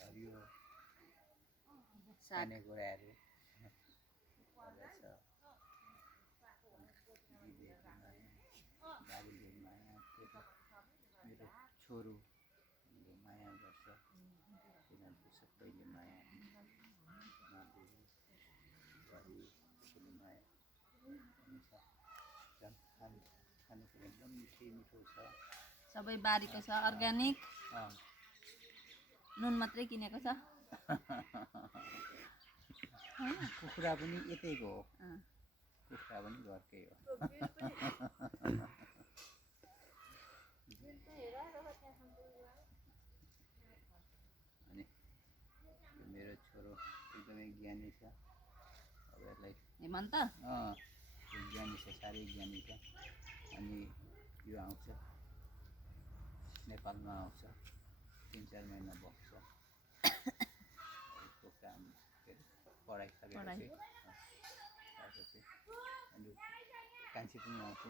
हरियो साग खानेकुराहरू गर्दछ। दिदीले माया, बाबुले माया, मेरो छोरोले माया गर्छ। तिनीहरूको सबैले माया माधुरी बुहारीले माया हुन्छ। खानेकुरा एकदम मिठो छ। सबै बारीको छ, अर्ग्यानिक, अँ नुन मात्रै किनेको छ। कुखुरा पनि यतैको हो, अँ। कुखुरा पनि घरकै हो। अनि यो मेरो छोरो एकदमै ज्ञानी छ। अब यसलाई हेमन्त यो ज्ञानी छ, साह्रै ज्ञानी छ। अनि यो आउँछ, नेपालमा आउँछ, 3-4 महिना बस्छ। उसको काम के अरे पढाइ सकेपछि अनि कान्छी पनि आउँछ।